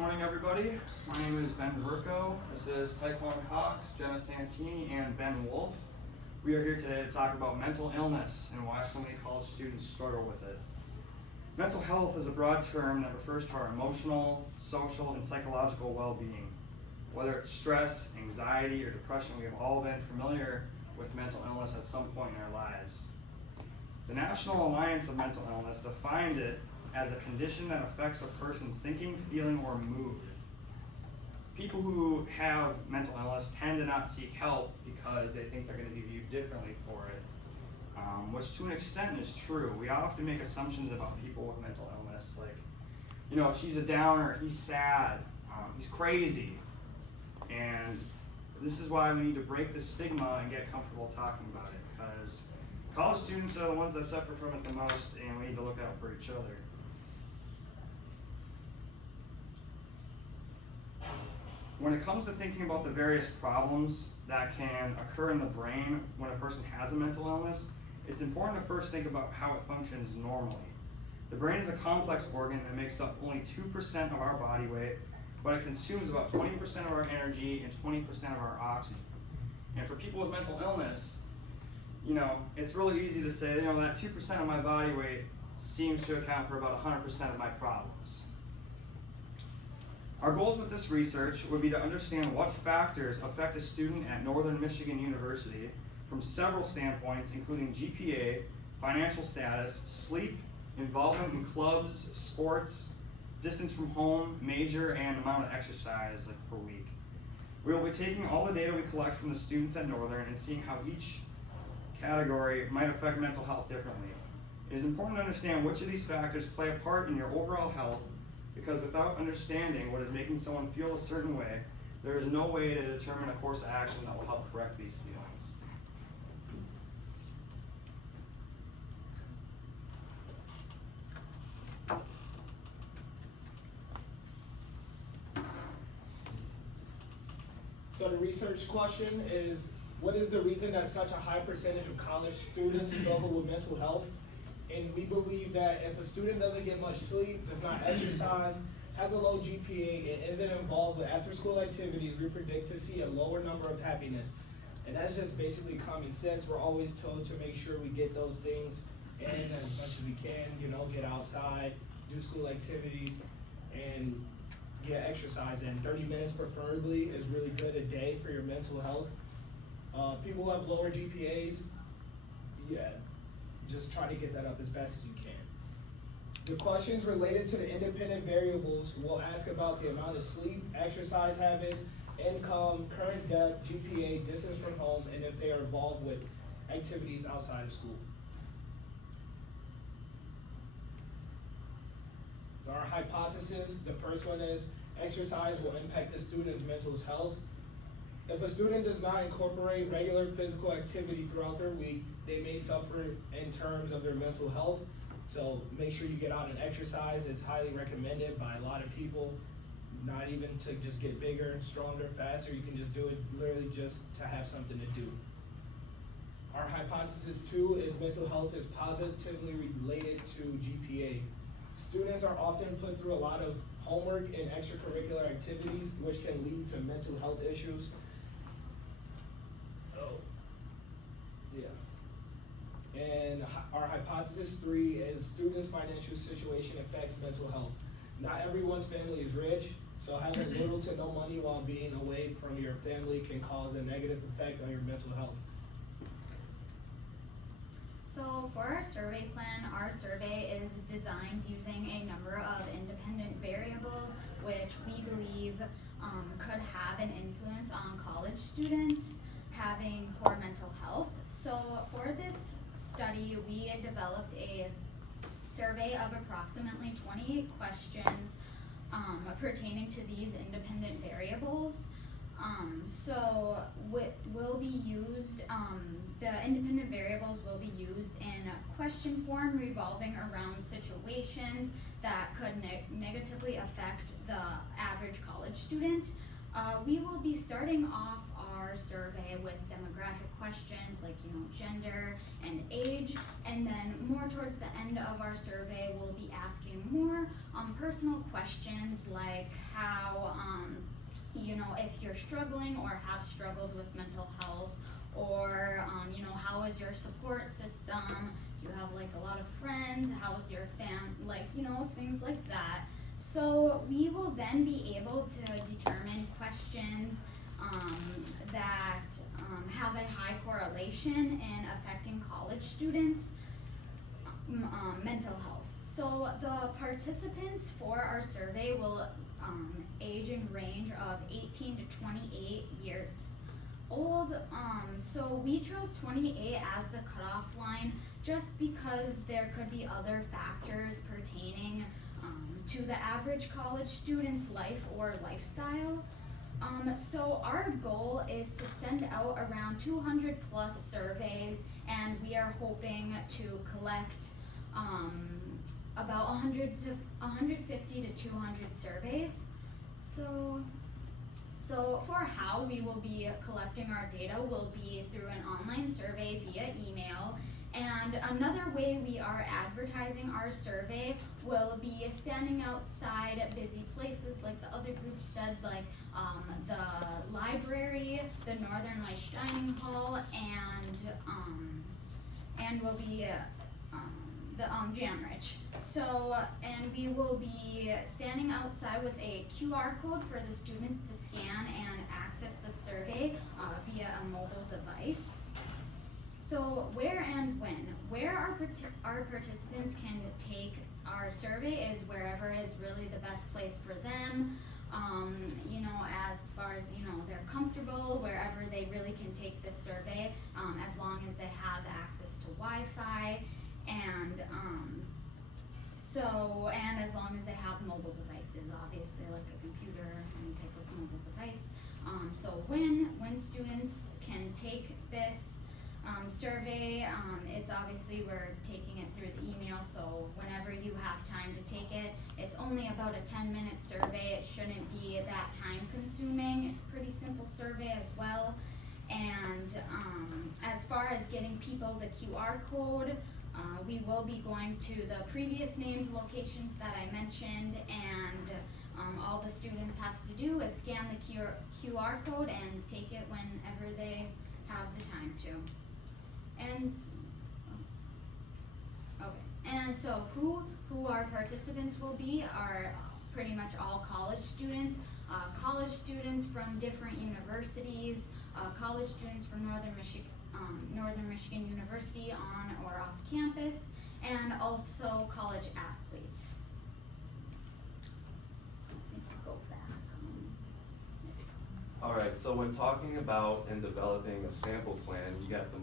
morning, everybody. My name is Ben Verco. This is Taekwon Cox, Jenna Santini, and Ben Wolf. We are here today to talk about mental illness and why so many college students struggle with it. Mental health is a broad term that refers to our emotional, social, and psychological well-being. Whether it's stress, anxiety, or depression, we have all been familiar with mental illness at some point in our lives. The National Alliance of Mental Illness defined it as a condition that affects a person's thinking, feeling, or mood. People who have mental illness tend to not seek help because they think they're going to be viewed differently for it, which to an extent is true. We often make assumptions about people with mental illness, like, she's a downer, he's sad, he's crazy. And this is why we need to break the stigma and get comfortable talking about it, because college students are the ones that suffer from it the most, and we need to look out for each other. When it comes to thinking about the various problems that can occur in the brain when a person has a mental illness, it's important to first think about how it functions normally. The brain is a complex organ that makes up only 2% of our body weight, but it consumes about 20% of our energy and 20% of our oxygen. And for people with mental illness, it's really easy to say, that 2% of my body weight seems to account for about 100% of my problems. Our goals with this research would be to understand what factors affect a student at Northern Michigan University from several standpoints, including GPA, financial status, sleep, involvement in clubs, sports, distance from home, major, and amount of exercise per week. We will be taking all the data we collect from the students at Northern and seeing how each category might affect mental health differently. It is important to understand which of these factors play a part in your overall health, because without understanding what is making someone feel a certain way, there is no way to determine a course of action that will help correct these feelings. So the research question is, what is the reason that such a high percentage of college students struggle with mental health? And we believe that if a student doesn't get much sleep, does not exercise, has a low GPA, and isn't involved with after-school activities, we predict to see a lower number of happiness. And that's just basically common sense. We're always told to make sure we get those things in as much as we can, get outside, do school activities, and get exercise in. 30 minutes preferably is really good a day for your mental health. People who have lower GPAs, just try to get that up as best as you can. The questions related to the independent variables will ask about the amount of sleep, exercise habits, income, current debt, GPA, distance from home, and if they are involved with activities outside of school. So our hypothesis, the first one is exercise will impact the student's mental health. If a student does not incorporate regular physical activity throughout their week, they may suffer in terms of their mental health. So make sure you get out and exercise. It's highly recommended by a lot of people, not even to just get bigger, stronger, faster. You can just do it literally just to have something to do. Our hypothesis 2 is mental health is positively related to GPA. Students are often put through a lot of homework and extracurricular activities, which can lead to mental health issues. And our hypothesis 3 is students' financial situation affects mental health. Not everyone's family is rich, so having little to no money while being away from your family can cause a negative effect on your mental health. So for our survey plan, our survey is designed using a number of independent variables which we believe could have an influence on college students having poor mental health. So for this study, we had developed a survey of approximately 28 questions pertaining to these independent variables. The independent variables will be used in a question form revolving around situations that could negatively affect the average college student. We will be starting off our survey with demographic questions like gender and age, and then more towards the end of our survey we'll be asking more personal questions like how, if you're struggling or have struggled with mental health, or, how is your support system? Do you have like a lot of friends? How is your things like that. So we will then be able to determine questions that have a high correlation in affecting college students' mental health. So the participants for our survey will age in range of 18 to 28 years old. So we chose 28 as the cutoff line just because there could be other factors pertaining to the average college student's life or lifestyle. So our goal is to send out around 200 plus surveys, and we are hoping to collect about 150 to 200 surveys. So for how we will be collecting our data will be through an online survey via email. And another way we are advertising our survey will be standing outside busy places like the other groups said, like the library, the Northern Lights Dining Hall, and will be the Jamridge. So, and we will be standing outside with a QR code for the students to scan and access the survey via a mobile device. So where and when? Where our participants can take our survey is wherever is really the best place for them. As far as, they're comfortable, wherever they really can take this survey, as long as they have access to Wi-Fi, and as long as they have mobile devices, obviously like a computer, any type of mobile device. So when students can take this survey, it's obviously we're taking it through the email, so whenever you have time to take it, it's only about a 10-minute survey. It shouldn't be that time consuming. It's a pretty simple survey as well. And as far as getting people the QR code, we will be going to the previous named locations that I mentioned, and all the students have to do is scan the QR code and take it whenever they have the time to. And so who our participants will be are pretty much all college students from different universities, college students from Northern Michigan University on or off campus, and also college athletes. So I think I'll go back. Alright, so when talking about and developing a sample plan, you have to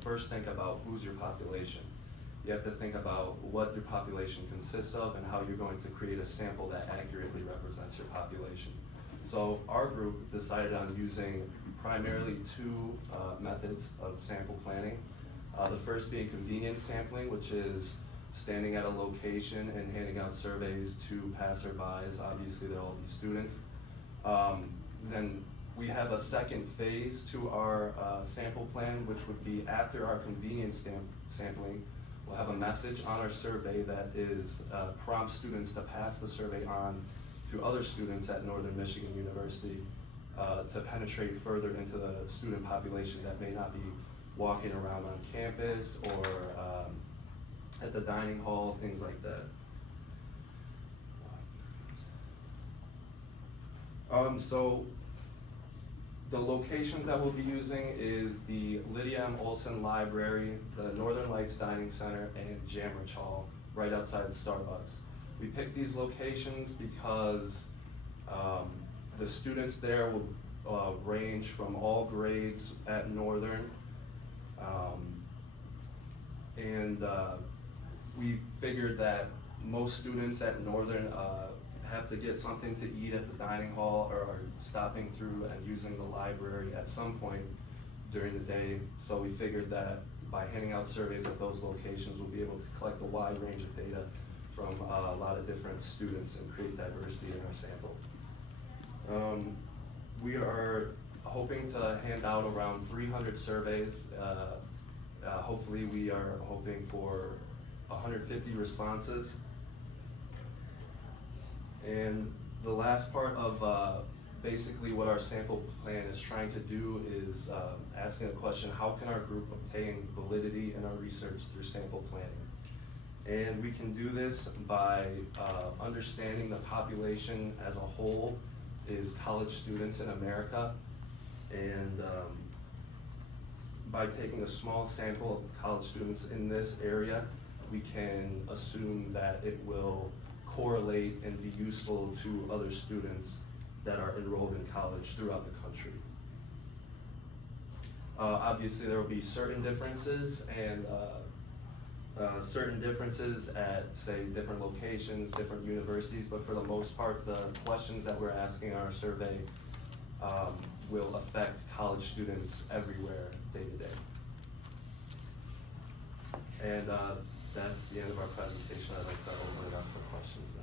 first think about who's your population. You have to think about what your population consists of and how you're going to create a sample that accurately represents your population. So our group decided on using primarily two methods of sample planning. The first being convenience sampling, which is standing at a location and handing out surveys to passerbys. Obviously they'll all be students. Then we have a second phase to our sample plan, which would be after our convenience sampling. We'll have a message on our survey that is prompts students to pass the survey on to other students at Northern Michigan University to penetrate further into the student population that may not be walking around on campus or at the dining hall, things like that. So the locations that we'll be using is the Lydia M. Olson Library, the Northern Lights Dining Center, and Jamridge Hall, right outside the Starbucks. We picked these locations because the students there will range from all grades at Northern, and we figured that most students at Northern have to get something to eat at the dining hall or are stopping through and using the library at some point during the day. So we figured that by handing out surveys at those locations, we'll be able to collect a wide range of data from a lot of different students and create diversity in our sample. We are hoping to hand out around 300 surveys. Hopefully we are hoping for 150 responses. And the last part of basically what our sample plan is trying to do is asking the question, how can our group obtain validity in our research through sample planning? And we can do this by understanding the population as a whole is college students in America. And by taking a small sample of college students in this area, we can assume that it will correlate and be useful to other students that are enrolled in college throughout the country. Obviously, there will be certain differences and certain differences at, say, different locations, different universities, but for the most part, the questions that we're asking in our survey will affect college students everywhere, day to day. And that's the end of our presentation. I'd like to open it up for questions.